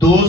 2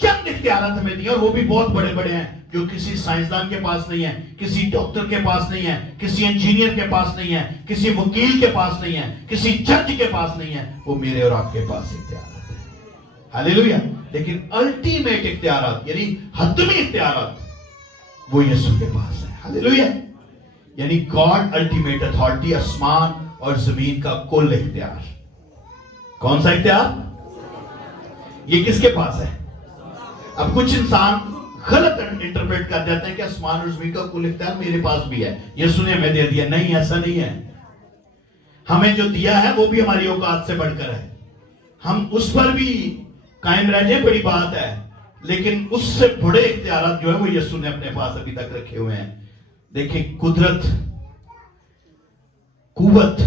چند اختیارات ہمیں دیے اور وہ بھی بہت بڑے بڑے ہیں جو کسی سائنسدان کے پاس نہیں ہے, کسی ڈاکٹر کے پاس نہیں ہے, کسی انجینئر کے پاس نہیں ہے, کسی وکیل کے پاس نہیں ہے, کسی جج کے پاس نہیں ہے. وہ میرے اور آپ کے پاس اختیارات ہیں. ہاللیلویا. لیکن الٹیمیٹ اختیارات یعنی حتمی اختیارات وہ یسوع کے پاس ہے. ہاللیلویا. یعنی گاڈ الٹیمیٹ اتھارٹی, آسمان اور زمین کا کل اختیار. کون سا اختیار؟ یہ کس کے پاس ہے؟ اب کچھ انسان غلط انٹرپریٹ کر جاتے ہیں کہ آسمان اور زمین کا کل اختیار میرے پاس بھی ہے, یسوع نے ہمیں دے دیا. نہیں, ایسا نہیں ہے. ہمیں جو دیا ہے وہ بھی ہماری اوقات سے بڑھ کر ہے. ہم اس پر بھی قائم رہ جائیں, بڑی بات ہے, لیکن اس سے بڑے اختیارات جو ہے وہ یسوع نے اپنے پاس ابھی تک رکھے ہوئے ہیں. دیکھیں, قدرت, قوت,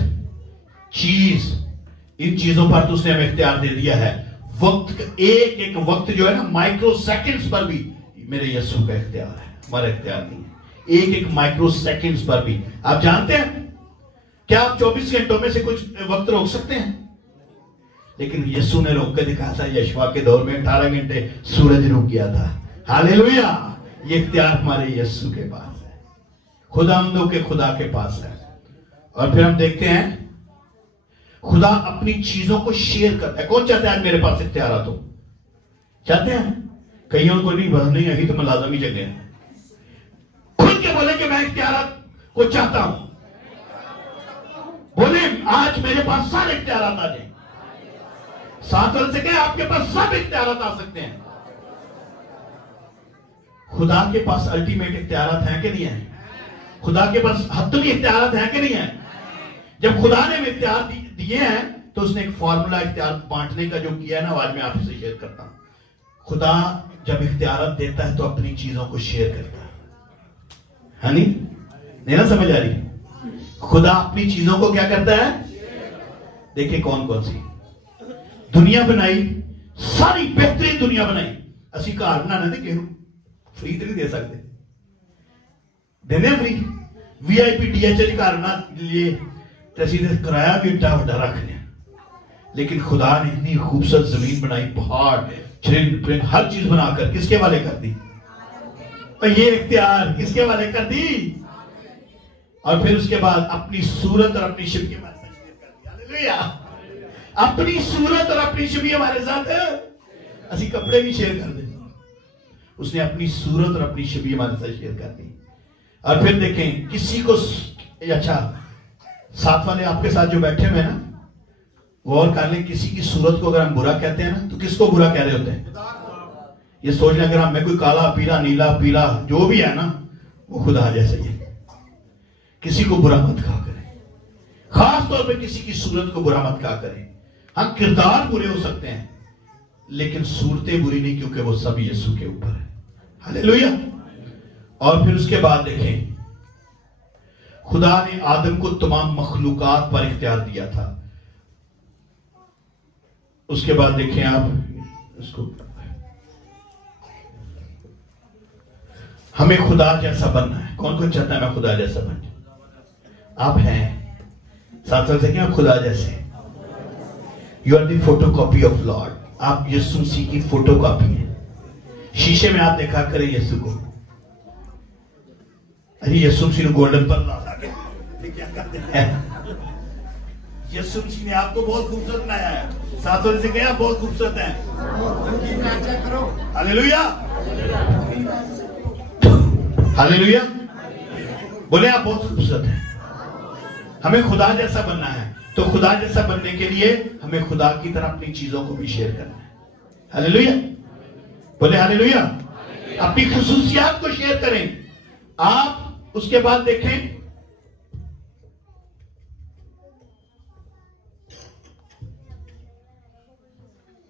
چیز, ان چیزوں پر تو اس نے ہمیں اختیار دے دیا ہے. وقت, ایک ایک وقت جو ہے نا, مائکرو سیکنڈز پر بھی میرے یسوع کا اختیار ہے, ہمارا اختیار نہیں ہے. ایک ایک مائکرو سیکنڈز پر بھی. آپ جانتے ہیں کیا آپ 24 گھنٹوں میں سے کچھ وقت روک سکتے ہیں؟ لیکن یسوع نے روک کے دکھا تھا. یشوا کے دور میں 18 گھنٹے سورج رک گیا تھا. ہاللیلویا. یہ اختیار ہمارے یسوع کے پاس ہے, خداوندوں کے خدا کے پاس ہے. اور پھر ہم دیکھتے ہیں خدا اپنی چیزوں کو شیئر کرتا ہے. کون چاہتا ہے آج میرے پاس اختیارات ہو؟ چاہتے ہیں؟ کئیوں کو نہیں, بس نہیں, ابھی تو ملازم ہی جگہ ہیں. کھل کے بولے کہ میں اختیارات کو چاہتا ہوں. بولے آج میرے پاس سارے اختیارات آ جائیں. ساتھ والے سے کہیں آپ کے پاس سب اختیارات آ سکتے ہیں. خدا کے پاس الٹیمیٹ اختیارات ہیں کہ نہیں ہیں؟ خدا کے پاس حتمی اختیارات ہیں کہ نہیں ہیں؟ جب خدا نے ہمیں اختیار دیے ہیں تو اس نے ایک فارمولا اختیار بانٹنے کا جو کیا ہے نا, آج میں آپ سے شیئر کرتا ہوں. خدا جب اختیارات دیتا ہے تو اپنی چیزوں کو شیئر کرتا ہے. ہاں نہیں نا سمجھ آ رہی؟ خدا اپنی چیزوں کو کیا کرتا ہے؟ دیکھیں کون کون سی دنیا بنائی, ساری بہترین دنیا بنائی. اسی کار بنانا دے کہ فری تو نہیں دے سکتے, دینے فری. وی آئی پی ڈی ایچ ایل کار بنا لیے تسیدہ کرایہ بھی اٹھا وڈا رکھ لیا. لیکن خدا نے اتنی خوبصورت زمین بنائی, پہاڑ, چرند پرند, ہر چیز بنا کر کس کے والے کر دی؟ اور یہ اختیار کس کے والے کر دی؟ اور پھر اس کے بعد اپنی صورت اور اپنی شبیہ ہمارے ساتھ شیئر کر دی. ہاللیلویا. اپنی صورت اور اپنی شبیہ ہمارے ساتھ اسی کپڑے بھی شیئر کر دیں. اس نے اپنی صورت اور اپنی شبیہ ہمارے ساتھ شیئر کر دی. اور پھر دیکھیں کسی کو, اچھا ساتھ والے آپ کے ساتھ جو بیٹھے ہوئے نا, غور کر لیں, کسی کی صورت کو اگر ہم برا کہتے ہیں نا تو کس کو برا کہہ رہے ہوتے ہیں؟ یہ سوچ لیں, اگر ہم میں کوئی کالا پیلا نیلا پیلا جو بھی ہے نا, وہ خدا جیسا ہی ہے. کسی کو برا مت کہا کریں, خاص طور پہ کسی کی صورت کو برا مت کہا کریں. ہم کردار برے ہو سکتے ہیں لیکن صورتیں بری نہیں, کیونکہ وہ سب یسوع کے اوپر ہے. ہاللیلویا. اور پھر اس کے بعد دیکھیں خدا نے آدم کو تمام مخلوقات پر اختیار دیا تھا. اس کے بعد دیکھیں آپ اس کو, ہمیں خدا جیسا بننا ہے. کون کون چاہتا ہے میں خدا جیسا بن جاؤں؟ آپ ہیں, ساتھ ساتھ سے کہیں آپ خدا جیسے. You are the photocopy of lord. آپ یسوع مسیح کی فوٹو کاپی ہیں. شیشے میں آپ دیکھا کریں یسوع کو. ارے یسوع مسیح نے گولڈن پر لا کے کیا کرتے ہیں؟ یسوع مسیح نے آپ کو بہت خوبصورت بنایا ہے. ساتھ والے سے کہیں آپ بہت خوبصورت ہیں. ہاللیلویا. ہاللیلویا. بولے آپ بہت خوبصورت ہیں. ہمیں خدا جیسا بننا ہے, تو خدا جیسا بننے کے لیے ہمیں خدا کی طرح اپنی چیزوں کو بھی شیئر کرنا ہے. ہاللیلویا. بولے ہاللیلویا. اپنی خصوصیات کو شیئر کریں. آپ اس کے بعد دیکھیں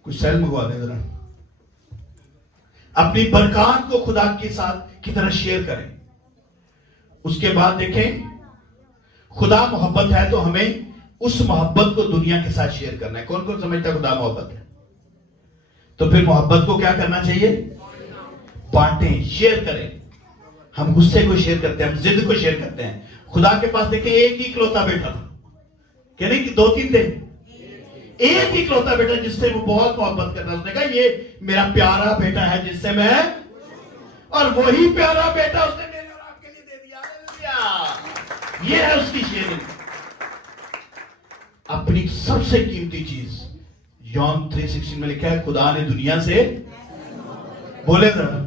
کچھ سیل منگوا دیں ذرا. اپنی برکات کو خدا کے ساتھ کی طرح شیئر کریں. اس کے بعد دیکھیں خدا محبت ہے تو ہمیں اس محبت کو دنیا کے ساتھ شیئر کرنا ہے. کون کون سمجھتا ہے خدا محبت ہے؟ تو پھر محبت کو کیا کرنا چاہیے؟ بانٹیں, شیئر کریں. ہم غصے کو شیئر کرتے ہیں, ہم ضد کو شیئر کرتے ہیں. خدا کے پاس دیکھیں ایک ہی اکلوتا بیٹا تھا, کہ نہیں کہ 2-3 تھے. ایک اکلوتا بیٹا جس سے وہ بہت محبت کرتا ہے. اس نے کہا یہ میرا پیارا بیٹا ہے جس سے میں, اور وہی پیارا بیٹا اس نے میرے اور آپ کے لیے دے دیا. ہاللیلویہ. یہ ہے اس کی شیئرنگ. اپنی سب سے قیمتی چیز یوحنا 3:16 میں لکھا ہے, خدا نے دنیا سے, بولے ذرا,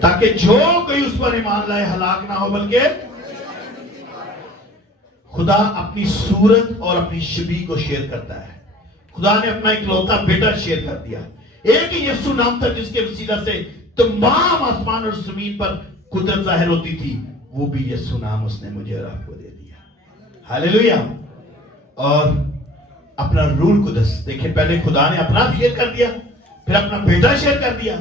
تاکہ جو کوئی اس پر ایمان لائے ہلاک نہ ہو بلکہ. خدا اپنی صورت اور اپنی شبیہ کو شیئر کرتا ہے. خدا نے اپنا اکلوتا بیٹا شیئر کر دیا. ایک ہی یسوع نام تھا جس کے وسیلہ سے تمام آسمان اور زمین پر قدرت ظاہر ہوتی تھی. وہ بھی یسوع نام اس نے مجھے اور آپ کو دے دیا. ہاللیلویہ. اور اپنا روح القدس, دیکھیں پہلے خدا نے اپنا شیئر کر دیا, پھر اپنا بیٹا شیئر کر دیا,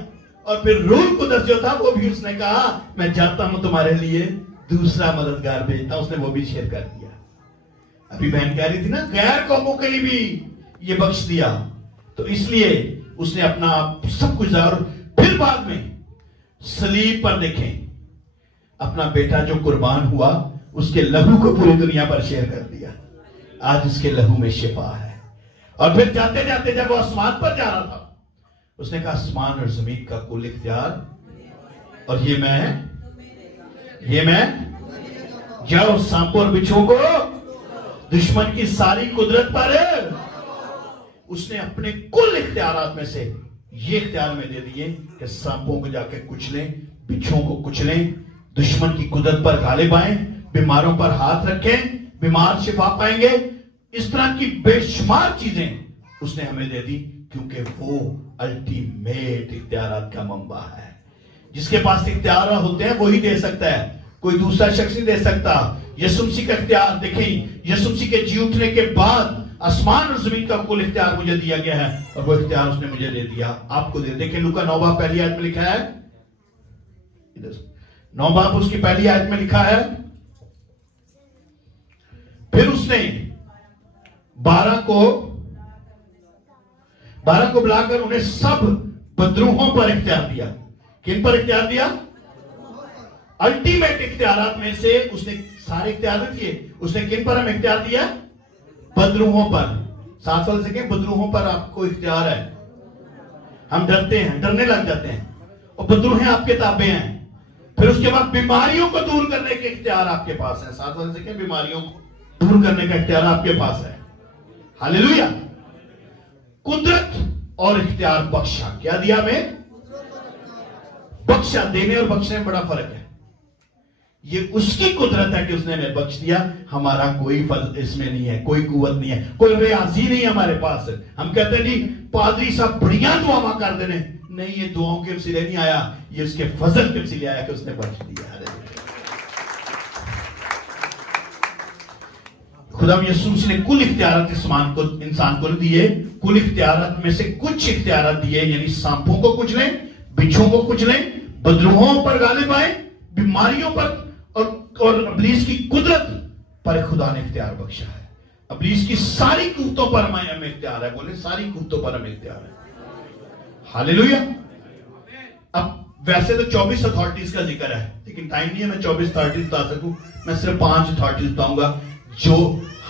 اور پھر روح القدس جو تھا وہ بھی اس نے کہا میں جاتا ہوں تمہارے لیے دوسرا مددگار بھیجتا ہوں. اس نے وہ بھی شیئر کر دیا. ابھی بہن کہہ رہی تھی نا غیر قوموں کے لیے بھی یہ بخش دیا, تو اس لیے اس نے اپنا سب کچھ ظاہر. پھر بعد میں صلیب پر دیکھیں اپنا بیٹا جو قربان ہوا, اس کے لہو کو پوری دنیا پر شیئر کر دیا. آج اس کے لہو میں شفا ہے. اور پھر جاتے جاتے جب وہ آسمان پر جا رہا تھا اس نے کہا آسمان اور زمین کا کل اختیار اور یہ میں جاؤ سانپوں اور بچھوؤں کو دشمن کی ساری قدرت پر. اس نے اپنے کل اختیارات میں سے یہ اختیار میں دے دیے کہ سانپوں کو جا کے کچلیں, بچھوؤں کو کچلیں, دشمن کی قدرت پر غالب آئیں, بیماروں پر ہاتھ رکھیں, بیمار شفا پائیں گے. اس طرح کی بے شمار چیزیں اس نے ہمیں دے دی, کیونکہ وہ الٹیمیٹ اختیارات کا منبع ہے. جس کے پاس اختیارات ہوتے ہیں وہی دے سکتا ہے, کوئی دوسرا شخص نہیں دے سکتا. یسوع مسیح کا اختیار دیکھیں, یسوع مسیح کے جی اٹھنے کے بعد آسمان اور زمین کا کل اختیار مجھے دیا گیا ہے, اور وہ اختیار اس نے مجھے دے دیا, آپ کو دے. دیکھیں لوکا 9 باب پہلی آیت میں لکھا ہے, 9 باب اس کی پہلی آیت میں لکھا ہے, پھر اس نے 12 کو بلا کر انہیں سب بدروہوں پر اختیار دیا. کن پر اختیار دیا؟ الٹیمیٹ اختیارات میں سے اس نے سارے اختیارات کیے. اس نے کن پر ہم اختیار دیا؟ بدروہوں پر. 7 سال سے کہ بدروہوں پر آپ کو اختیار ہے. ہم ڈرتے ہیں, ڈرنے لگ جاتے ہیں, اور بدروہیں آپ کے تابع ہیں. پھر اس کے بعد بیماریوں کو دور کرنے کے اختیار آپ کے پاس ہے. 7 سال سے کہ بیماریوں کو دور کرنے کا اختیار آپ کے پاس ہے. ہاللیلویہ. قدرت اور اختیار بخشا. کیا دیا ہمیں؟ بخشا. دینے اور بخشنے میں بڑا فرق ہے. یہ اس کی قدرت ہے کہ اس نے ہمیں بخش دیا. ہمارا کوئی فضل اس میں نہیں ہے, کوئی قوت نہیں ہے, کوئی ریاضی نہیں ہمارے پاس. ہم کہتے ہیں جی پادری صاحب بڑیاں دعا کر دینے, نہیں, یہ دعاؤں کے وسیلے نہیں آیا, یہ اس کے فضل کے وسیلے آیا کہ اس نے بخش دیا. خدا یسوع نے کل اختیارات انسان کو دیے. کل اختیارات میں سے کچھ اختیارات دیے, یعنی سانپوں کو کچلیں, بچھوؤں کو کچلیں, بدروہوں پر غالب آئیں, بیماریوں پر, اور ابلیس کی قدرت پر خدا نے اختیار بخشا ہے. ابلیس کی ساری قوتوں پر ہمیں اختیار ہے. بولے ساری قوتوں پر ہمیں اختیار ہے. ہاللیلویہ. اب ویسے تو 24 اتھارٹیز کا ذکر ہے, لیکن ٹائم نہیں ہے میں 24 اتھارٹیز بتا سکوں. میں صرف 5 اتھارٹیز بتاؤں گا جو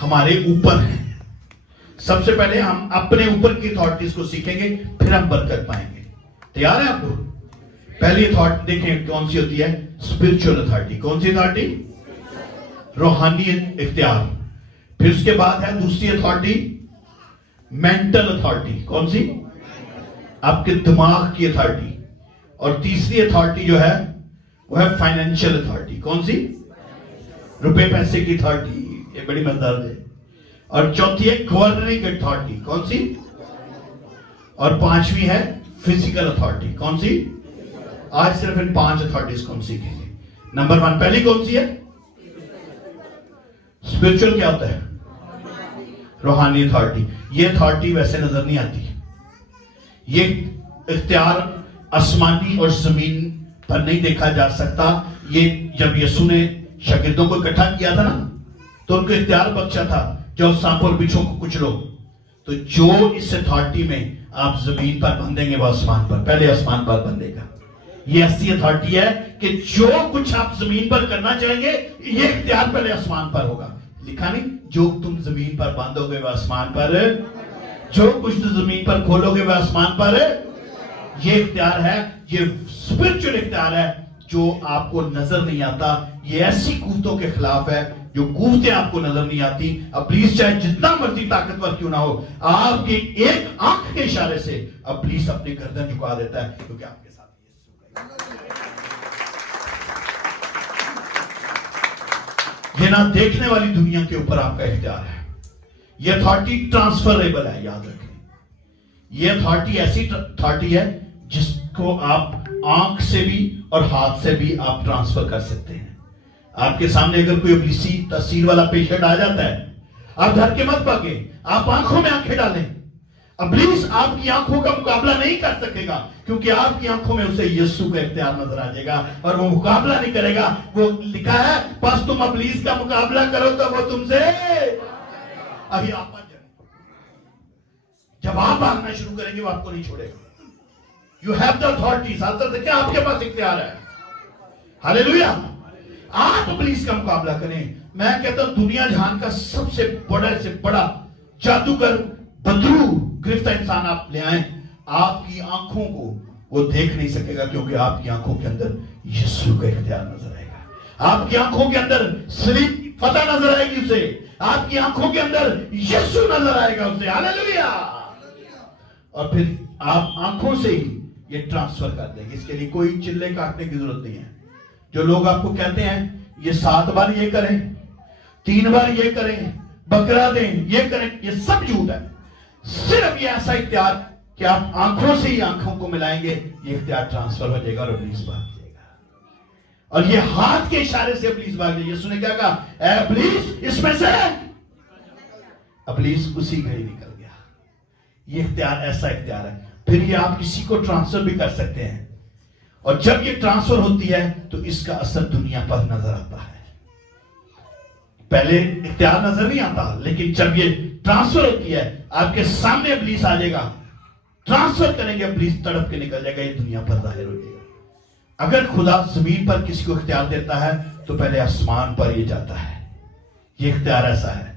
ہمارے اوپر ہیں. سب سے پہلے ہم اپنے اوپر کی اتھارٹیز کو سیکھیں گے, پھر ہم برکت پائیں گے. تیار ہے آپ کو؟ پہلی اتھارٹی دیکھیں کون سی ہوتی ہے, اسپرچول اتھارٹی. کون سی اتھارٹی؟ روحانی اختیار. پھر اس کے بعد ہے دوسری اتھارٹی مینٹل اتھارٹی. کون سی؟ آپ کے دماغ کی اتھارٹی. اور تیسری اتھارٹی جو ہے وہ ہے فائنینشیل اتھارٹی. کون سی؟ روپے پیسے کی اتھارٹی. یہ بڑی مزدار ہے. اور چوتھی ہے گورننگ اتھارٹی. کون سی؟ اور پانچویں ہے فزیکل اتھارٹی. کون سی؟ آج صرف ان 5 اتھارٹیز کو ہم سیکھیں گے. نمبر 1 پہلی کون سی ہے؟ اسپرچول. کیا ہوتا ہے؟ روحانی اتھارٹی. یہ اتھارٹی ویسے نظر نہیں آتی. یہ اختیار آسمانی اور زمین پر نہیں دیکھا جا سکتا. یہ جب یسوع نے شاگردوں کو اکٹھا کیا تھا نا, تو ان کو اختیار بخشا تھا جو سانپ اور بچھوؤں کو کچلو. تو جو اس اتھارٹی میں آپ زمین پر بندھیں گے وہ آسمان پر, پہلے آسمان پر بندھے گا. یہ ایسی اتھارٹی ہے کہ جو کچھ آپ زمین پر کرنا چاہیں گے یہ اختیار پہلے آسمان پر ہوگا. لکھا نہیں جو تم زمین پر باندھو گے وہ آسمان پر, جو کچھ تم زمین پر کھولو گے وہ آسمان پر. یہ اختیار ہے, یہ اسپرچل اختیار ہے جو آپ کو نظر نہیں آتا. یہ ایسی قوتوں کے خلاف ہے جو قوتیں آپ کو نظر نہیں آتی. ابلیس چاہے جتنا مرضی طاقتور کیوں نہ ہو, آپ کی ایک آنکھ کے اشارے سے ابلیس اپنی گردن جھکا دیتا ہے, کیونکہ آپ کے ساتھ یہ نہ دیکھنے والی دنیا کے اوپر آپ کا اختیار ہے. یہ اتھارٹی ٹرانسفریبل ہے, یاد رکھیں. یہ اتھارٹی ایسی اتھارٹی ہے جس کو آپ آنکھ سے بھی اور ہاتھ سے بھی آپ ٹرانسفر کر سکتے ہیں. آپ کے سامنے اگر کوئی ابلیسی تاثیر والا پیشنٹ آ جاتا ہے, آپ ڈر کے مت بھاگیں, آپ آنکھوں میں آنکھیں ڈالیں. ابلیس آپ کی آنکھوں کا مقابلہ نہیں کر سکے گا, کیونکہ آپ کی آنکھوں میں اسے یسوع کا اختیار نظر آ جائے گا اور وہ مقابلہ نہیں کرے گا. وہ لکھا ہے بس تم ابلیس کا مقابلہ کرو تو وہ تم سے ابھی آپ جب آپ بھاگنا شروع کریں گے وہ آپ کو نہیں چھوڑے گا. You have the authority. ساتھ ساتھ کیا آپ کے پاس اختیار ہے. ہاللیلویا. آپ ابلیس کا مقابلہ کریں. میں کہتا ہوں دنیا جہان کا سب سے بڑا جادوگر بدرو گرفتہ انسان آپ لے آئیں, آپ کی آنکھوں کو وہ دیکھ نہیں سکے گا, کیونکہ آپ کی آنکھوں کے اندر یسوع کا اختیار نظر آئے گا. آپ کی آنکھوں کے اندر سلیب کی فتح نظر آئے گی اسے. آپ کی آنکھوں کے اندر یسوع نظر آئے گا اسے. ہاللیلویا. اور پھر آپ آنکھوں سے ہی یہ ٹرانسفر کر دیں گے. اس کے لیے کوئی چلے کاٹنے کی ضرورت نہیں ہے. جو لوگ آپ کو کہتے ہیں یہ 7 بار یہ کریں, 3 بار یہ کریں, بکرا دیں, یہ کریں, یہ سب جھوٹ ہے. صرف یہ ایسا اختیار کہ آپ آنکھوں سے ہی آنکھوں کو ملائیں گے, یہ اختیار ٹرانسفر ہو جائے گا اور ابلیس بھاگ جائے گا. اور یہ ہاتھ کے اشارے سے ابلیس بھاگ جائے. یسوع نے کیا کہا, اے ابلیس اس میں سے, ابلیس اسی گھڑی نکل گیا. یہ اختیار ایسا اختیار ہے. پھر یہ آپ کسی کو ٹرانسفر بھی کر سکتے ہیں, اور جب یہ ٹرانسفر ہوتی ہے تو اس کا اثر دنیا پر نظر آتا ہے. پہلے اختیار نظر نہیں آتا, لیکن جب یہ ٹرانسفر ہوتی ہے آپ کے سامنے ابلیس آ جائے گا, ٹرانسفر کریں گے ابلیس تڑپ کے نکل جائے گا, یہ دنیا پر ظاہر ہو جائے گا. اگر خدا زمین پر کسی کو اختیار دیتا ہے تو پہلے آسمان پر یہ جاتا ہے. یہ اختیار ایسا ہے,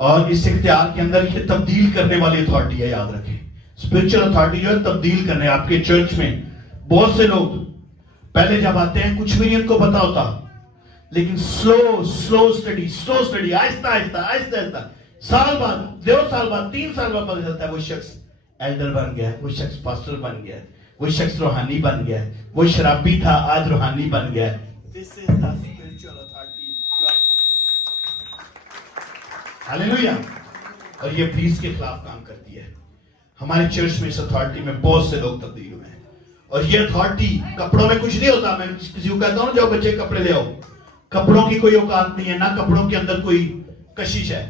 اور اس اختیار کے اندر یہ تبدیل کرنے والی اتھارٹی ہے. یاد رکھیں اسپرچل اتھارٹی جو ہے تبدیل کرنے. آپ کے چرچ میں بہت سے لوگ پہلے جب آتے ہیں کچھ بھی نہیں ان کو پتا ہوتا, لیکن سلو اسٹڈی آہستہ آہستہ سال بعد 2 سال بعد 3 سال بعد پتہ چلتا ہے وہ شخص ایلڈر بن گیا ہے, وہ شخص پاسٹر بن گیا ہے, وہ شخص روحانی بن گیا ہے, وہ شرابی تھا آج روحانی بن گیا ہے. This is the spiritual authority you are filling yourself. Hallelujah. اور یہ ابلیس کے خلاف کام کرتی ہے. ہمارے چرچ میں اس اتھارٹی میں بہت سے لوگ تبدیل ہوئے ہیں, اور یہ اتھارٹی کپڑوں میں کچھ نہیں ہوتا. میں کسی کو کہتا ہوں جاؤ بچے کپڑے لے آؤ, کپڑوں کی کوئی اوقات نہیں ہے, نہ کپڑوں کے اندر کوئی کشش ہے.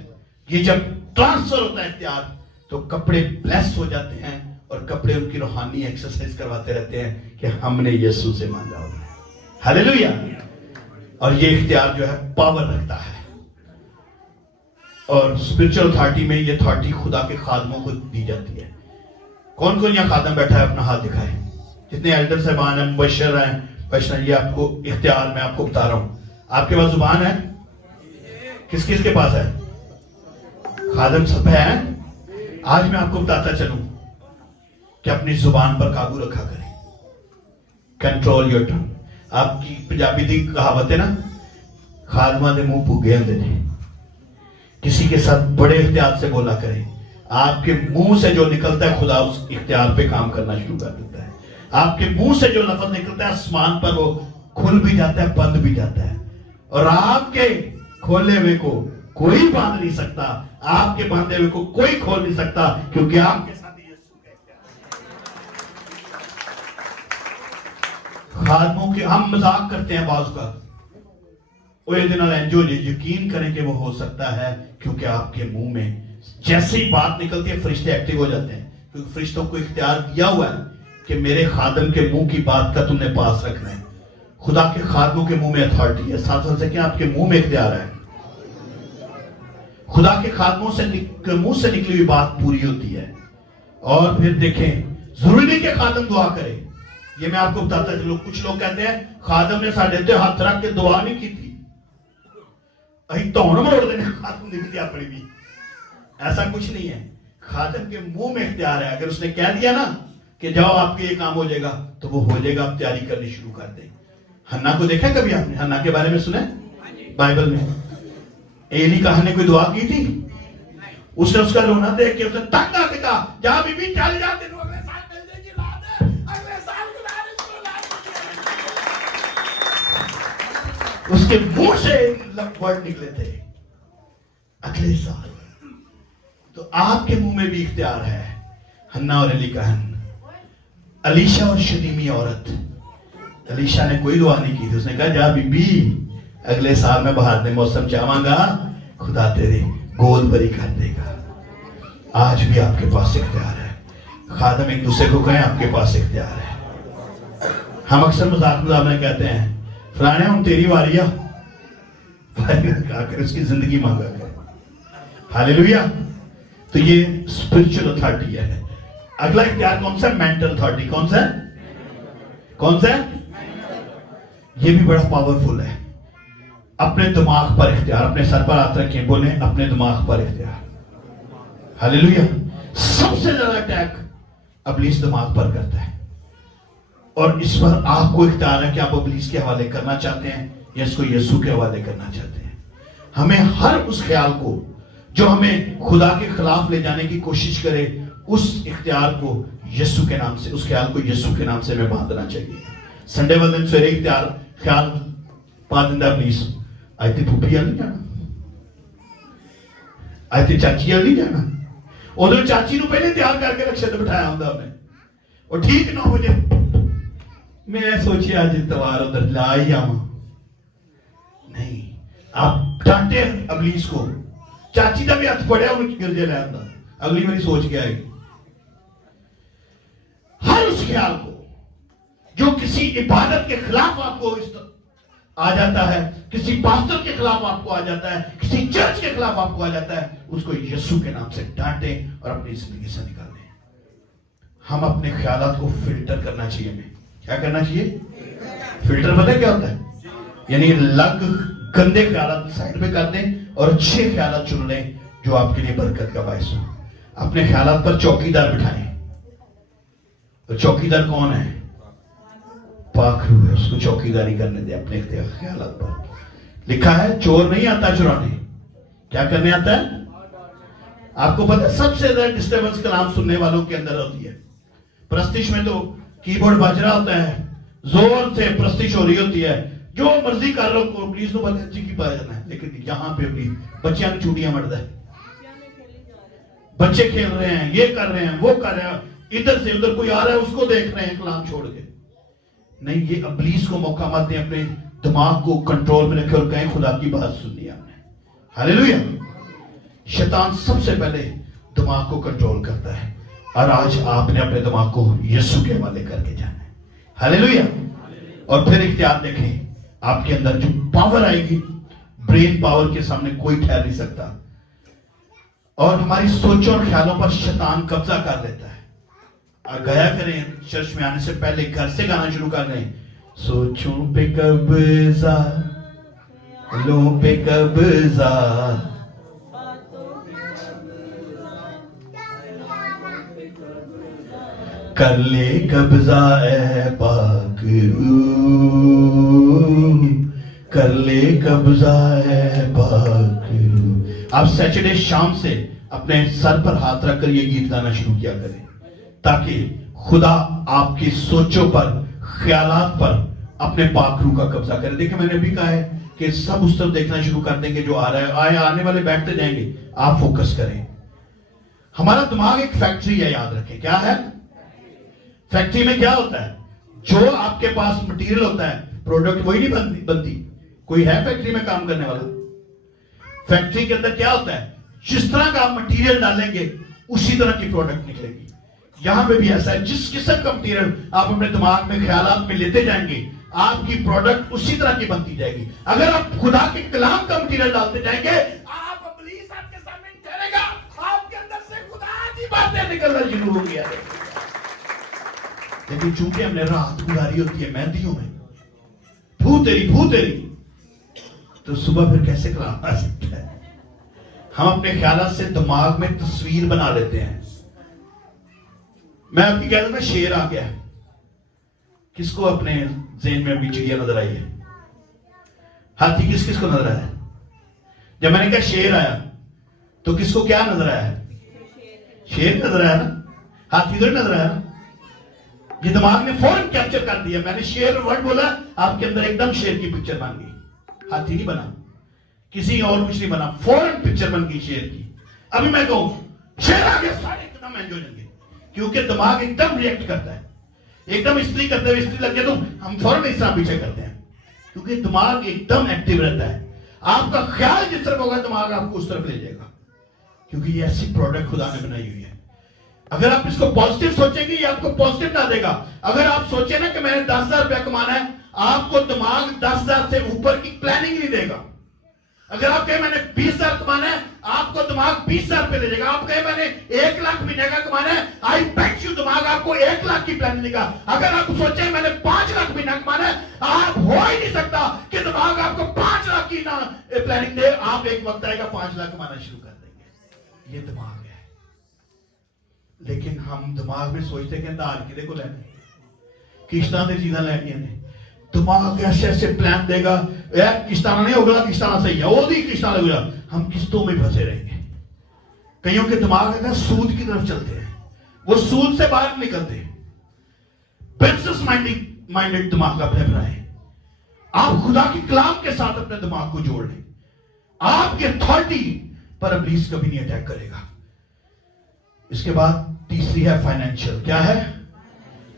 یہ جب ٹرانسفر ہوتا ہے اختیار تو کپڑے بلیس ہو جاتے ہیں, اور کپڑے ان کی روحانی ایکسرسائز کرواتے رہتے ہیں کہ ہم نے یسوع سے مانگا ہوگا. ہاللیلویا. اور یہ اختیار جو ہے پاور رکھتا ہے. اور اسپرچل اتھارٹی میں یہ اتھارٹی خدا کے خادموں کو دی جاتی ہے. کون کون یہاں خادم بیٹھا ہے اپنا ہاتھ دکھائے. جتنے ایلڈر صاحبان ہیں, مبشر ہیں, یہ آپ کو اختیار میں آپ کو بتا رہا ہوں. آپ کے پاس زبان ہے, کس کس کے پاس ہے, خادم سب ہیں. آج میں آپ کو بتاتا چلوں کہ اپنی زبان پر قابو رکھا کریں. Control your tongue. آپ کی پنجابی دی کہاوت ہے نا, خادمہ دے منہ پھگے ہوندے نے. کسی کے ساتھ بڑے اختیار سے بولا کریں. آپ کے منہ سے جو نکلتا ہے خدا اس اختیار پہ کام کرنا شروع کر دیتا ہے. آپ کے منہ سے جو لفظ نکلتا ہے آسمان پر وہ کھل بھی جاتا ہے, بند بھی جاتا ہے, اور آپ کے کھولے ہوئے کو کوئی باندھ نہیں سکتا, آپ کے باندھے ہوئے کو کوئی کھول نہیں سکتا, کیونکہ آپ کے ساتھ یسوع کا اختیار. خادموں کے ہم مذاق کرتے ہیں بعض کا, وہ یہ دن جو یقین کریں کہ وہ ہو سکتا ہے, کیونکہ آپ کے منہ میں جیسے ہی بات نکلتی ہے فرشتے ایکٹیو ہو جاتے ہیں, کیونکہ فرشتوں کو اختیار دیا ہوا ہے کہ میرے خادم کے منہ کی بات کا تم نے پاس رکھنا ہے. خدا کے خادموں کے منہ میں اتھارٹی ہے. ساتھ ساتھ سے کیا آپ کے منہ میں اختیار ہے. خدا کے خادموں سے منہ سے نکلی ہوئی بات پوری ہوتی ہے. اور پھر دیکھیں ضروری نہیں کہ خادم دعا کرے, یہ میں آپ کو بتاتا چلوں. کچھ لوگ کہتے ہیں خادم نے ساڈے تے ہاتھ رکھ کے دعا نہیں کی تھی, اہی توڑ مروڑ دینے خادم نے بھی اپنی بھی. ایسا کچھ نہیں ہے. خادم کے منہ میں اختیار ہے. اگر اس نے کہہ دیا نا کہ جاؤ آپ کے یہ کام ہو جائے گا تو وہ ہو جائے گا. آپ تیاری کرنی شروع کر دیں. حنا کو دیکھا کبھی آپ نے؟ حنا کے بارے میں سنا ہے بائبل میں؟ ایلی کا نے کوئی دعا کی تھی؟ اس نے اس کا رونا دیکھ کے اس نے تنگ آ کے کہا جہاں بی بی چل جاتے ہیں اگلے سال مل جائے گی لا دے, اگلے سال اس کے منہ سے ورڈ نکلے تھے اگلے سال. تو آپ کے منہ میں بھی اختیار ہے. حنا اور علی کا. علیشا اور شلیمی عورت, علیشا نے کوئی دعا نہیں کی تھی. اس نے کہا جا بی بی اگلے سال میں بہار میں موسم چاہاں گا, خدا تیرے گود بری کر دے گا. آج بھی آپ کے پاس اختیار ہے. خادم ایک دوسرے کو کہیں آپ کے پاس اختیار ہے. ہم اکثر مذاق میں کہتے ہیں فلانے ہم تیری واری آ, کہا کر اس کی زندگی مانگا کر. ہاللیلویا. تو یہ اسپرچل اتھارٹی ہے. اگلا اختیار کون سا؟ Mental authority. کون سا ہے؟ کون سا ہے؟ یہ بھی بڑا پاورفل ہے. اپنے دماغ پر اختیار. اپنے سر پر ہاتھ رکھیں, بولیں اپنے دماغ پر اختیار. ہاللیلویا. سب سے زیادہ اٹیک ابلیس دماغ پر کرتا ہے, اور اس پر آپ کو اختیار ہے کہ آپ ابلیس کے حوالے کرنا چاہتے ہیں یا اس کو یسوع کے حوالے کرنا چاہتے ہیں. ہمیں ہر اس خیال کو جو ہمیں خدا کے خلاف لے جانے کی کوشش کرے, اس اختیار کو یسوع کے نام سے, اس خیال کو یسوع کے نام سے میں باندھنا چاہیے. سنڈے والے دن سویرے اختیار خیال پا دندہ ابلیس آئی تھی پھوپھی نہیں جانا, آئی تھی چاچی نہیں جانا. ادھر چاچی نو پہلے تیار کر کے رکشے تے بٹھایا ہوں ہم نے, اور ٹھیک 9 بجے میں سوچی آج اتوار ادھر لا ہی آؤں. نہیں, آپ ڈانٹے ابلیس کو. چاچی کا بھی ہاتھ پڑیا ان کی گرجے لے آتا, اگلی باری سوچ کے آئے گی. ہر اس خیال کو جو کسی عبادت کے خلاف آپ کو آ جاتا ہے, کسی پاسٹر کے خلاف آپ کو آ جاتا ہے, کسی چرچ کے خلاف آپ کو آ جاتا ہے, اس کو یسوع کے نام سے ڈانٹیں اور اپنی زندگی سے نکال دیں. ہم اپنے خیالات کو فلٹر کرنا چاہیے. ہمیں کیا کرنا چاہیے؟ فلٹر پتہ کیا ہوتا ہے؟ یعنی گندے خیالات سائڈ پہ کر دیں اور اچھے خیالات چن لیں جو آپ کے لیے برکت کا باعث ہو. اپنے خیالات پر چوکیدار بٹھائیں. اور چوکیدار کون ہے؟ پاک روح ہے. اس کو چوکیداری کرنے دیں اپنے خیالات پر. لکھا ہے چور نہیں آتا چرانے, کیا کرنے آتا ہے؟ آپ کو پتہ ہے سب سے زیادہ ڈسٹربنس کلام سننے والوں کے اندر ہوتی ہے. پرستش میں تو کی بورڈ بج رہا ہوتا ہے, زور سے پرستش ہو رہی ہوتی ہے, جو مرضی کر رہا ہو, پولیس نو پتہ ہے کی پایا جانا ہے. لیکن یہاں پہ بھی بچیاں کی چوٹیاں مرد ہے, بچے کھیل رہے ہیں, یہ کر رہے ہیں, وہ کر رہے ہیں, ادھر سے ادھر کوئی آ رہا ہے اس کو دیکھ رہے ہیں کلام چھوڑ کے. نہیں, یہ ابلیس کو موقع مت دیں. اپنے دماغ کو کنٹرول میں رکھیں اور کہیں خدا کی بات سننی ہے ہم نے. ہاللیلویا. شیطان سب سے پہلے دماغ کو کنٹرول کرتا ہے, اور آج آپ نے اپنے دماغ کو یسوع کے حوالے کر کے جانا ہے. ہاللیلویا. اور پھر اختیار دیکھیں, آپ کے اندر جو پاور آئے گی, برین پاور کے سامنے کوئی ٹھہر نہیں سکتا. اور ہماری سوچوں اور خیالوں پر شیطان قبضہ کر لیتا ہے. گایا کریں چرچ میں آنے سے پہلے, گھر سے گانا شروع کر دیں. سوچوں پہ قبضہ, خیالوں پہ قبضہ, کر لے قبضہ اے پاک روح, کر لے قبضہ اے پاک روح. آپ سیچرڈے شام سے اپنے سر پر ہاتھ رکھ کر یہ گیت گانا شروع کیا کریں, تاکہ خدا آپ کی سوچوں پر, خیالات پر اپنے پاک روح کا قبضہ کرے. دیکھیں میں نے بھی کہا ہے کہ سب اس طرف دیکھنا شروع کر دیں گے جو آ رہا ہے. آنے والے بیٹھتے جائیں گے, آپ فوکس کریں. ہمارا دماغ ایک فیکٹری ہے, یاد رکھیں. کیا ہے فیکٹری میں؟ کیا ہوتا ہے؟ جو آپ کے پاس مٹیریل ہوتا ہے, پروڈکٹ وہی نہیں بنتی. کوئی ہے فیکٹری میں کام کرنے والا؟ فیکٹری کے اندر کیا ہوتا ہے؟ جس طرح کا آپ مٹیریل ڈالیں گے اسی طرح کی پروڈکٹ نکلے گی. یہاں پہ بھی ایسا ہے, جس قسم کا مٹیریل آپ اپنے دماغ میں خیالات میں لیتے جائیں گے, آپ کی پروڈکٹ اسی طرح کی بنتی جائے گی. اگر آپ خدا کے کلام کا مٹیریل ڈالتے جائیں گے, آپ ابلیس آپ کے سامنے نہیں ٹھہرے گا, آپ کے اندر سے خدا کی باتیں نکلنا شروع ہو گیا ہے. لیکن چونکہ ہم نے رات گزاری ہوتی ہے مہندیوں میں، پھو تیری، تو صبح پھر کیسے کلام آ سکتا ہے؟ ہم اپنے خیالات سے دماغ میں تصویر بنا لیتے ہیں. میں آپ کی کہتا تھا شیر آ گیا، کس کو اپنے ذہن میں ابھی چڑیا نظر آئی ہے؟ ہاتھی کس کو نظر آیا؟ جب میں نے کہا شیر آیا تو کس کو کیا نظر آیا ہے؟ شیر نظر آیا نا، ہاتھی تو نظر آیا نا. یہ دماغ نے فوراً کیپچر کر دیا. میں نے شیر ورڈ بولا، آپ کے اندر ایک دم شیر کی پکچر بن گئی. ہاتھی نہیں بنا، کسی اور کچھ نہیں بنا، فوراً پکچر بن گئی شیر کی. ابھی میں کہوں شیر آ گیا، سارے ایک دم انجوائے ہو جائیں گے، کیونکہ دماغ ایک دم ریئیکٹ کرتا ہے. ایک دم استری کرتے ہوئے استری لگ گیا تو ہم فوراً اس طرح پیچھے کرتے ہیں، کیونکہ دماغ ایک دم ایکٹیو رہتا ہے. آپ کا خیال جس طرف ہوگا دماغ آپ کو اس طرف لے جائے گا، کیونکہ یہ ایسی پروڈکٹ خدا نے بنائی ہوئی ہے. اگر آپ اس کو پازیٹیو سوچیں گے یہ آپ کو پازیٹیو نہ دے گا. اگر آپ سوچیں نا کہ میں نے 10,000 روپیہ کمانا ہے، آپ کو دماغ 10,000 سے اوپر کی پلاننگ نہیں دے گا. اگر آپ کہیں میں نے 20,000 کمانا ہے، آپ کو دماغ 20,000 پہ لے جائے گا. آپ کہیں میں نے 1 لاکھ مہینے کا کمانا ہے، آئی بیٹ یو دماغ آپ کو 1 لاکھ کی پلاننگ دے گا. اگر آپ سوچیں میں نے 5 لاکھ مہینہ کمانا ہے، آپ ہو ہی نہیں سکتا کہ دماغ آپ کو 5 لاکھ کی پلاننگ دے. آپ ایک وقت آئے گا 5 لاکھ کمانا شروع کر دیں گے. یہ دماغ ہے. لیکن ہم دماغ میں سوچتے کہ دار کدے کو لینے کشتہ دے چیزیں لینی ہیں. دماغ ایسے ایسے پلان دے گا، کشتہ نہیں ہوگا، کشتہ صحیح ہے، وہ دی کشتہ لگ جا. ہم قسطوں میں پھنسے رہیں گے. کئیوں کے دماغ ہے سود کی طرف چلتے ہیں، وہ سود سے باہر نکلتے ہیں. بزنس مائنڈڈ دماغ کا پھیپڑا ہے. آپ خدا کی کلام کے ساتھ اپنے دماغ کو جوڑ لیں، آپ کی اتھارٹی پر ابلیس کبھی نہیں اٹیک کرے گا. اس کے بعد تیسری ہے فائنینشل. کیا ہے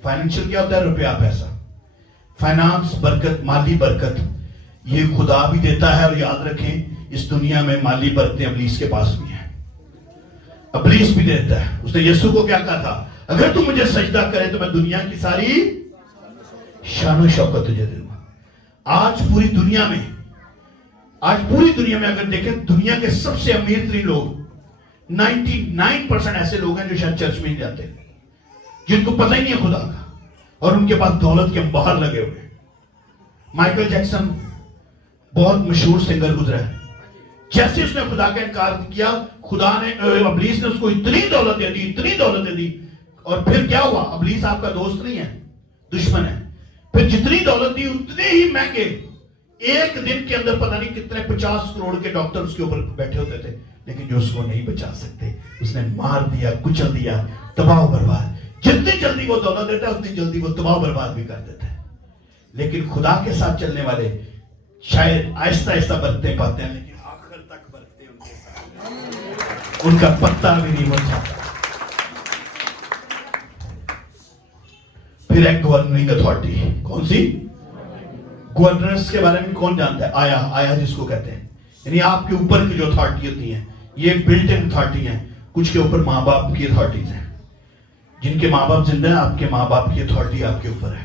فائنینشل؟ کیا ہوتا ہے؟ روپیہ پیسہ. فائنانس برکت، مالی برکت، یہ خدا بھی دیتا ہے. اور یاد رکھیں اس دنیا میں مالی برکتیں ابلیس کے پاس بھی ہیں. ابلیس بھی دیتا ہے. اس نے یسوع کو کیا کہا تھا؟ اگر تم مجھے سجدہ کرے تو میں دنیا کی ساری شان و شوکت تجھے دوں گا. آج پوری دنیا میں اگر دیکھیں دنیا کے سب سے امیر ترین لوگ 99% ایسے لوگ ہیں جو شاید چرچ میں نہیں جاتے، جن کو پتہ ہی نہیں ہے خدا کا، اور ان کے پاس دولت کے باہر لگے ہوئے. مائیکل جیکسن بہت مشہور سنگر گزرا ہے. جیسے اس نے خدا کا انکار کیا، خدا نے ابلیس نے اس کو اتنی دولت دے دی. اور پھر کیا ہوا؟ ابلیس آپ کا دوست نہیں ہے، دشمن ہے. پھر جتنی دولت دی اتنے ہی مہنگے. ایک دن کے اندر پتہ نہیں کتنے 50 کروڑ کے ڈاکٹر اس کے اوپر بیٹھے ہوتے تھے، لیکن جو اس کو نہیں بچا سکتے. اس نے مار دیا، کچل دیا، تباہ و برباد. جتنی جلدی وہ دولت دیتا ہے اتنی جلدی وہ تباہ و برباد بھی کر دیتا ہے. لیکن خدا کے ساتھ چلنے والے شاید آہستہ آہستہ برتتے پاتے ہیں، لیکن آخر تک برتتے ان کے ساتھ، ان کا پتہ بھی نہیں بچاتا. پھر ایک گورننگ اتھارٹی. کون سی؟ گورنرز کے بارے میں کون جانتا ہے؟ آیا جس کو کہتے ہیں، یعنی آپ کے اوپر کی جو اتھارٹی ہوتی ہیں، یہ بلٹ ان اتھارٹی ہیں. کچھ کے اوپر ماں باپ کی اتھارٹیز ہیں. جن کے ماں باپ زندہ ہیں، آپ کے ماں باپ کی اتھارٹی آپ کے اوپر ہے.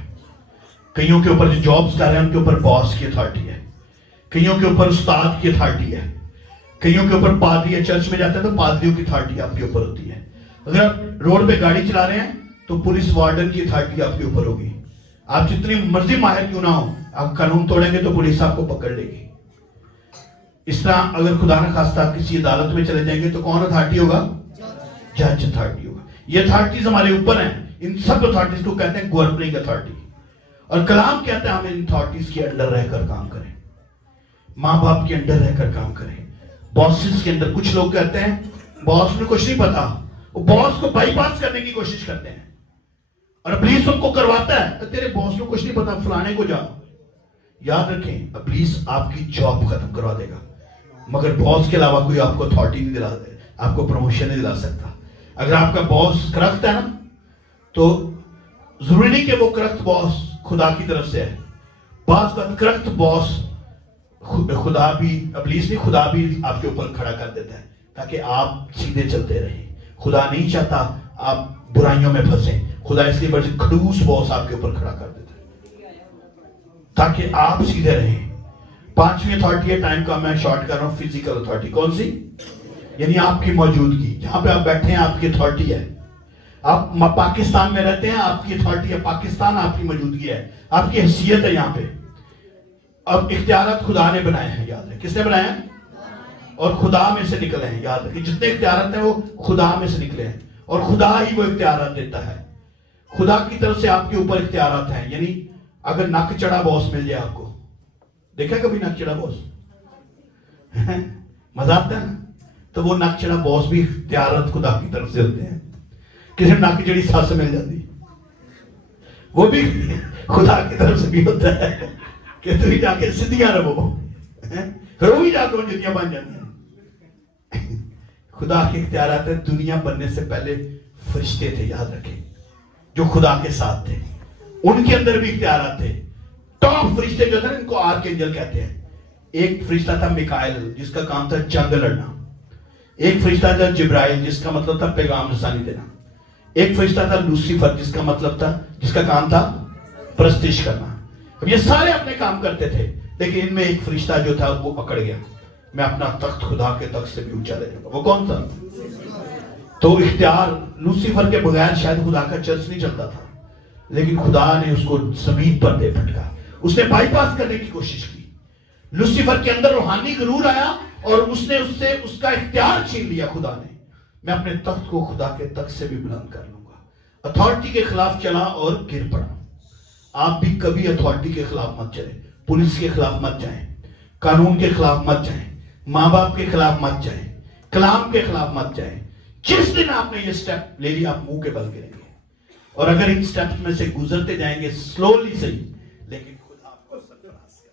کئیوں کے اوپر جو جابز کر رہے ہیں ان کے اوپر باس کی اتھارٹی ہے. کئیوں کے اوپر استاد کی اتھارٹی ہے. کئیوں کے اوپر پادری ہے. چرچ میں جاتے ہیں تو پادریوں کی اتھارٹی آپ کے اوپر ہوتی ہے. اگر آپ روڈ پہ گاڑی چلا رہے ہیں تو پولیس وارڈن کی اتھارٹی آپ کے اوپر ہوگی. آپ جتنی مرضی ماہر کیوں نہ ہو، آپ قانون توڑیں گے تو پولیس آپ کو پکڑ لے گی. اس طرح اگر خدا نہ خواستہ کسی عدالت میں چلے جائیں گے تو کون اتھارٹی ہوگا؟ جج اتھارٹی ہوگا. یہ اتھارٹیز ہمارے اوپر ہیں. ان سب اتھارٹیز کو کہتے ہیں گورننگ اتھارٹی. اور کلام کہتا ہے ہم ان اتھارٹیز کے انڈر رہ کر کام کریں، ماں باپ کے انڈر رہ کر کام کریں، باسز کے اندر. کچھ لوگ کہتے ہیں باس میں کچھ نہیں پتا، وہ باس کو بائی پاس کرنے کی کوشش کرتے ہیں، اور ابلیس ان کو کرواتا ہے تیرے باس کو کچھ نہیں پتا، فلانے کو جا. یاد رکھیں ابلیس آپ کی جاب ختم کروا دے گا، مگر باس کے علاوہ کوئی آپ کو اتھارٹی نہیں دلا دے، آپ کو پروموشن نہیں دلا سکتا. اگر آپ کا باس کرخت ہے نا تو ضروری نہیں کہ وہ کرخت باس خدا کی طرف سے ہے. بعض کا کرخت باس خدا بھی، ابلیس نہیں، خدا بھی آپ کے اوپر کھڑا کر دیتا ہے تاکہ آپ سیدھے چلتے رہیں. خدا نہیں چاہتا آپ برائیوں میں پھنسیں. خدا اس لیے بڑے کھڑوس باس آپ کے اوپر کھڑا کر دیتا ہے تاکہ آپ سیدھے رہیں. 5ویں اتھارٹی ہے، ٹائم کا میں شارٹ کر رہا ہوں، فزیکل اتھارٹی. کون سی؟ یعنی آپ کی موجودگی، جہاں پہ آپ بیٹھے ہیں آپ کی اتھارٹی ہے. آپ پاکستان میں رہتے ہیں, آپ کی اتھارٹی ہے پاکستان, آپ کی موجودگی ہے, آپ کی حیثیت ہے یہاں پہ. اب اختیارات خدا نے بنائے ہیں, یاد ہے کس نے بنائے ہیں, اور خدا میں سے نکلے ہیں. یاد ہے کہ جتنے اختیارات ہیں وہ خدا میں سے نکلے ہیں, اور خدا ہی وہ اختیارات دیتا ہے. خدا کی طرف سے آپ کے اوپر اختیارات ہیں. یعنی اگر نک چڑھا باس مل جائے آپ کو, دیکھا کبھی نک چڑھا باس, مزہ آتا ہے نا, تو وہ نک چڑھا باس بھی اختیارات خدا کی طرف سے ہوتے ہیں. کسی نک چڑھی ساس مل جاتی, وہ بھی خدا کی طرف سے بھی ہوتا ہے کہ تو ہی جا کے سدھیاں رہو, پھر وہ بھی جا کے جتیاں بن جاتی ہیں. خدا کے اختیارات ہیں. دنیا بننے سے پہلے فرشتے تھے, یاد رکھیں, جو خدا کے ساتھ تھے, ان کے اندر بھی اختیارات تھے. ٹاپ فرشتے جو تھے ان کو آرک اینجل کہتے ہیں. ایک فرشتہ تھا میکائیل جس کا کام تھا جنگ لڑنا. ایک فرشتہ تھا جبرائیل جس کا مطلب تھا پیغام رسانی دینا. ایک فرشتہ تھا لوسیفر جس کا مطلب تھا, جس کا کام تھا پرستش کرنا. اب یہ سارے اپنے کام کرتے تھے, لیکن ان میں ایک فرشتہ جو تھا وہ اکڑ گیا, میں اپنا تخت خدا کے تخت سے بھی اونچا لے جاؤں گا. وہ کون تھا؟ تو اختیار لوسیفر کے بغیر شاید خدا کا چرچ نہیں چلتا تھا, لیکن خدا نے اس کو زمین پر دے پھٹکا. اس نے بائی پاس کرنے کی کوشش کی. لوسیفر کے اندر روحانی غرور آیا اور اس نے اس سے اس کا اختیار چھین لیا. خدا نے, میں اپنے تخت کو خدا کے تخت سے بھی بلند کر لوں گا. اتھارٹی کے خلاف چلا اور گر پڑا. آپ بھی کبھی اتھارٹی کے خلاف مت چلیں, پولیس کے خلاف مت جائیں, قانون کے خلاف مت جائیں, ماں باپ کے خلاف مت جائیں, کلام کے خلاف مت جائیں. جس دن آپ نے یہ سٹیپ لے لیا آپ منہ کے بل گریں گے, اور اگر ان سٹیپس میں سے گزرتے جائیں گے سلولی صحیح, لیکن خدا آپ کو سرفراز کرے.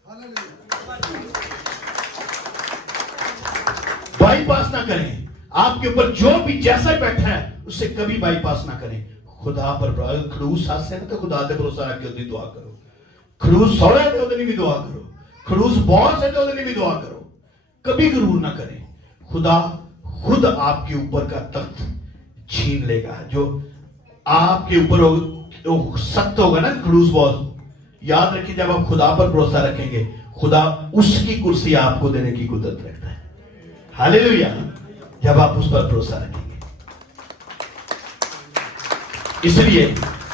بائی پاس نہ کریں. آپ کے اوپر جو بھی جیسا بیٹھا ہے اس سے کبھی بائی پاس نہ کریں. خدا پر خلوص ہاتھ سے نہ, تو خدا دے بھروسہ رکھ کے دعا کرو. خلوص سوڑا ہے تو بھی دعا کرو, خلوص بہت ہے تو بھی دعا کرو. کبھی غرور نہ کریں. خدا خود آپ کے اوپر کا تخت چھین لے گا. جو آپ کے اوپر سخت ہوگا نا, خلوص بہت, یاد رکھیں جب آپ خدا پر بھروسہ رکھیں گے خدا اس کی کرسی آپ کو دینے کی قدرت رکھتا ہے. ہاللیلویا, جب آپ اس پر بھروسہ رکھیں گے. اس لیے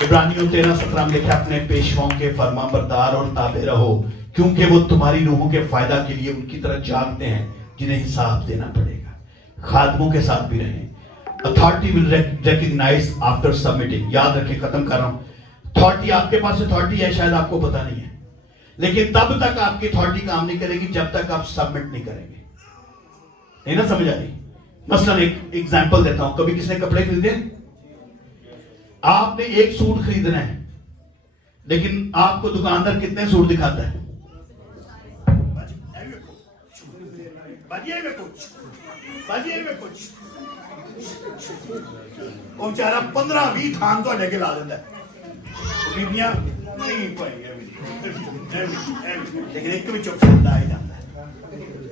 عبرانیوں 13:17 میں لکھا, اپنے پیشواؤں کے فرما بردار اور تابع رہو, کیونکہ وہ تمہاری روحوں کے فائدہ کے لیے ان کی طرح جاگتے ہیں جنہیں حساب دینا پڑے گا. خادموں کے ساتھ بھی رہیں. Authority will recognize after submitting. یاد رکھیں, ختم کر رہا ہوں. Authority, آپ کے پاس authority ہے شاید آپ کو پتا نہیں ہے, لیکن تب تک آپ کی authority کام نہیں کرے گی جب تک آپ submit نہیں کریں گے. نہیں نا سمجھ آ رہی؟ مثلا ایک ایگزامپل دیتا ہوں. کبھی کس نے کپڑے خریدے؟ آپ نے ایک سوٹ خریدنا ہے, لیکن آپ کو دکاندار کتنے سوٹ دکھاتا ہے؟ وہ بیچارہ 15-20 تھان تو لے کے لا دیتا ہے. بیبیاں نہیں پائی لیکن ایک بھی چوک سے لا ہی جاتا ہے,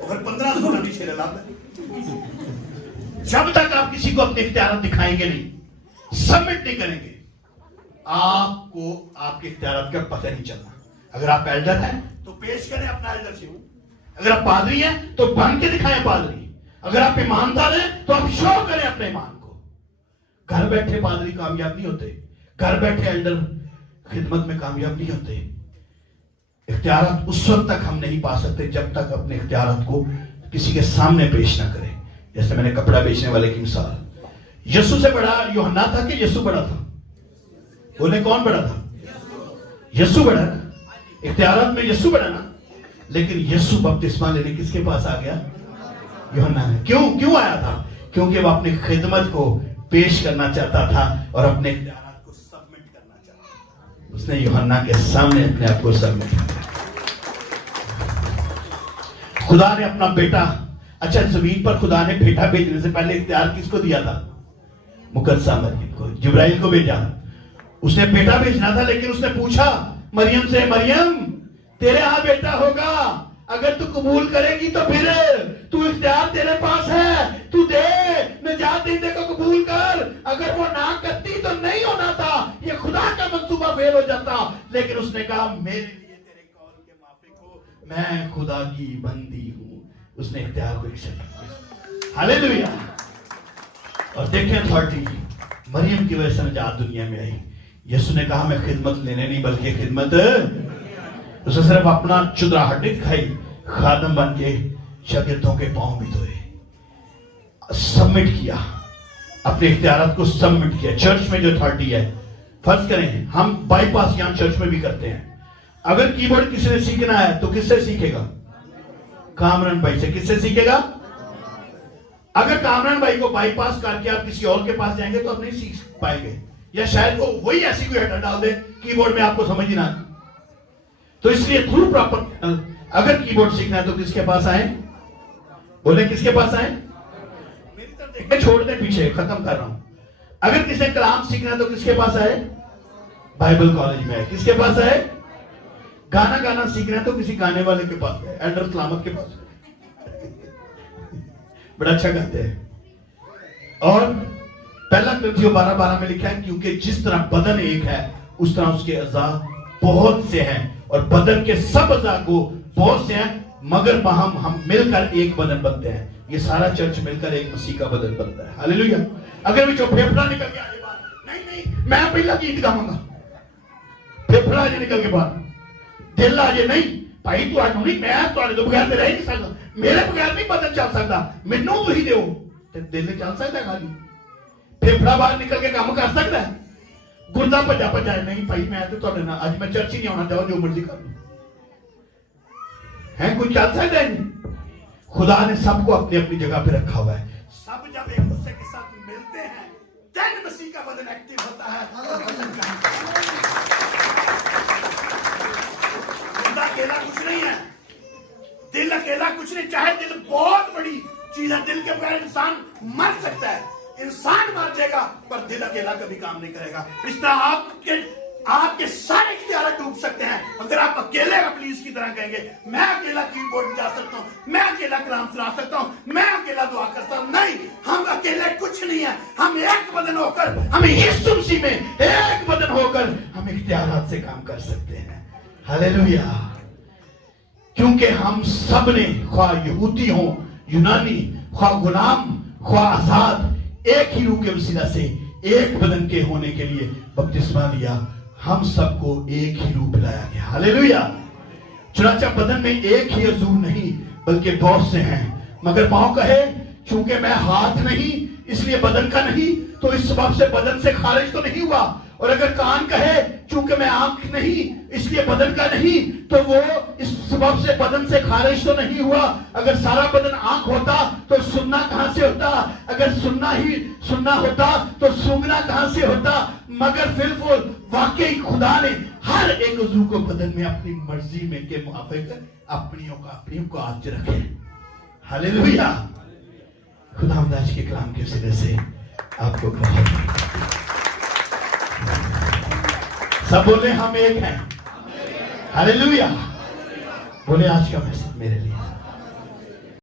اور 15 سوٹ پیچھے لاتا ہے. جب تک آپ کسی کو اپنے اختیارات دکھائیں گے نہیں, سبمٹ نہیں کریں گے, آپ کو آپ کے اختیارات کا پتہ نہیں چلنا. اگر آپ ایلڈر ہیں تو پیش کریں اپنا ایلڈرشپ. اگر آپ پادری ہیں تو بن کے دکھائیں پادری. اگر آپ ایماندار ہیں تو آپ شو کریں اپنے ایمان کو. گھر بیٹھے پادری کامیاب نہیں ہوتے, گھر بیٹھے ایلڈر خدمت میں کامیاب نہیں ہوتے. اختیارات اس وقت تک ہم نہیں پا سکتے جب تک اپنے اختیارات کو کسی کے سامنے پیش نہ کریں. جیسے میں نے کپڑا بیچنے والے کی مثال, یسوع سے بڑا یوحنا تھا کہ یسوع بڑا تھا؟ بولے کون بڑا تھا؟ یسوع بڑا نا. اختیارات میں یسوع بڑا نا, لیکن یسوع بپتسمہ لینے کس کے پاس آ گیا؟ یوحنا نے. کیوں آیا تھا؟ کیونکہ وہ اپنی خدمت کو پیش کرنا چاہتا تھا اور اپنے اختیارات کو سبمٹ کرنا چاہتا تھا. اس نے یوحنا کے سامنے اپنے آپ کو سبمٹ کیا. خدا نے اپنا بیٹا, اچھا زمین پر خدا نے بیٹا بھیجنے سے پہلے اختیار کس کو دیا تھا؟ مقدسہ مریم کو, جبرائیل کو بھیجا. اس نے بیٹا بھیجنا تھا, لیکن اس نے پوچھا مریم سے, مریم تیرے ہاں بیٹا ہوگا, اگر تو قبول کرے گی تو پھر تو اختیار تیرے پاس ہے, تو دے, نجات دہندے کو قبول کر. اگر وہ نہ کرتی تو نہیں ہونا تھا, یہ خدا کا منصوبہ فیل ہو جاتا. لیکن اس نے کہا میرے لیے تیرے قول کے موافق ہو, میں خدا کی بندی ہوں. اس نے اختیار کو ایکسپٹ کیا. ہاللیلویا. اور دیکھیں اتھارٹی مریم کی وجہ سے نجات دنیا میں آئی. یسوع نے کہا میں خدمت لینے نہیں بلکہ خدمت، اس نے صرف اپنا چدراہٹ نہیں دکھائی، خادم بن کے شاگردوں کے پاؤں بھی دھوئے، سبمٹ کیا، اپنے اختیارات کو سبمٹ کیا. چرچ میں جو اتھارٹی ہے، فرض کریں ہم بائی پاس یہاں چرچ میں بھی کرتے ہیں، اگر کی بورڈ کسی نے سیکھنا ہے تو کس سے سیکھے گا؟ کامران بھائی سے. کس سے سیکھے گا؟ اگر کامران بھائی کو بائی پاس کر کے آپ کسی اور کے پاس جائیں گے تو آپ نہیں سیکھ پائیں گے، یا شاید وہ وہی ایسی کوئی ہیڈر ڈال دے کی بورڈ میں آپ کو سمجھ ہی نہ. تو اس لیے تھرو پراپر اگر کی بورڈ سیکھنا ہے تو کس کے پاس آئیں؟ بولے کس کے پاس آئیں؟ میری طرف دیکھ کے چھوڑ دیں پیچھے، ختم کر رہا ہوں. اگر کسی کلام سیکھنا ہے تو کس کے پاس آئے؟ بائبل کالج میں. کس کے پاس آئے؟ گانا سیکھنا ہے تو کسی گانے والے کے پاس گئے، اینڈر سلامت کے پاس. بڑا اچھا کہتے ہیں. اور پہلا کرنتھیوں 12:12 میں لکھا ہے کیونکہ جس طرح بدن ایک ہے اس طرح اس کے اعضاء بہت سے ہیں، اور بدن کے سب اعضاء کو بہت سے ہیں مگر باہم ہم مل کر ایک بدن بنتے ہیں. یہ سارا چرچ مل کر ایک مسیح کا بدن بنتا ہے. ہاللیلویہ. اگر بھی جو پھیپھڑا نکل کے آجے بات نہیں میں پہلا گیت گاؤں گا، پھیپھڑا آجے نکل کے بعد دل آجے نہیں بھائی تو آج نہیں، میں تو آنے تو بغیر رہ نہیں سکتا، میرے بغیر نہیں بدن چل سکتا، منوں تو ہی دے ہو دل نے چل سکتا ہے. خالی پھیپھڑا باہر نکل کے کام کر سکتا ہے، گردہ پجا نہیں بھائی میں تو آج میں چرچ ہی نہیں آنا چاہوں، جو مرضی کر لوں ہے. کوئی چل سکتا ہے نہیں. خدا نے سب کو اپنی اپنی جگہ پہ رکھا ہوا ہے. سب جب ایک دوسرے کے ساتھ ملتے ہیں تین مسیح کا بدن ایکٹیو ہوتا ہے. خدا اکیلا کچھ نہیں ہے، دل اکیلا کچھ نہیں. چاہے دل بہت بڑی چیز ہے، دل کے بغیر انسان مر سکتا ہے، انسان مر جائے گا پر دل اکیلا کبھی کام نہیں کرے گا. اس طرح آپ کے سارے اختیارات ڈوب سکتے ہیں اگر آپ اکیلے پولیس کی طرح کہیں گے میں اکیلا کی بورڈ میں جا سکتا ہوں، میں اکیلا کلام سنا سکتا ہوں، میں اکیلا دعا کر سکتا ہوں. نہیں، ہم اکیلے کچھ نہیں ہیں. ہم ایک بدن ہو کر، ہم یسوع مسیح میں ایک بدن ہو کر ہم اختیارات سے کام کر سکتے ہیں. ہاللیلویہ. کیونکہ ہم سب نے خواہ یہودی ہوں یونانی، خواہ غلام خواہ آزاد، ایک ہی روح کے وسیلہ سے ایک بدن کے ہونے کے لیے بپتسمہ لیا. ہم سب کو ایک ہی روح پلایا گیا. ہاللیلویہ. چنانچہ بدن میں ایک ہی عضو نہیں بلکہ بہت سے ہیں. مگر پاؤں کہے چونکہ میں ہاتھ نہیں اس لیے بدن کا نہیں، تو اس سبب سے بدن سے خارج تو نہیں ہوا. اور اگر کان کہے چونکہ میں آنکھ نہیں اس لیے بدن کا نہیں، تو وہ اس سبب سے بدن سے خارج تو نہیں ہوا. اگر سارا بدن آنکھ ہوتا تو سننا کہاں سے ہوتا؟ اگر سننا ہوتا تو سونگنا کہاں سے ہوتا؟ مگر بالکل واقعی خدا نے ہر ایک عضو کو بدن میں اپنی مرضی میں کے موافق اپنیوں کو آج رکھے. ہاللیلویہ. خدا آج کے کلام کے وسیلے سے آپ کو بہت سب بولے ہم ایک ہیں. ہاللیلویہ. بولے آج کا میسج میرے لیے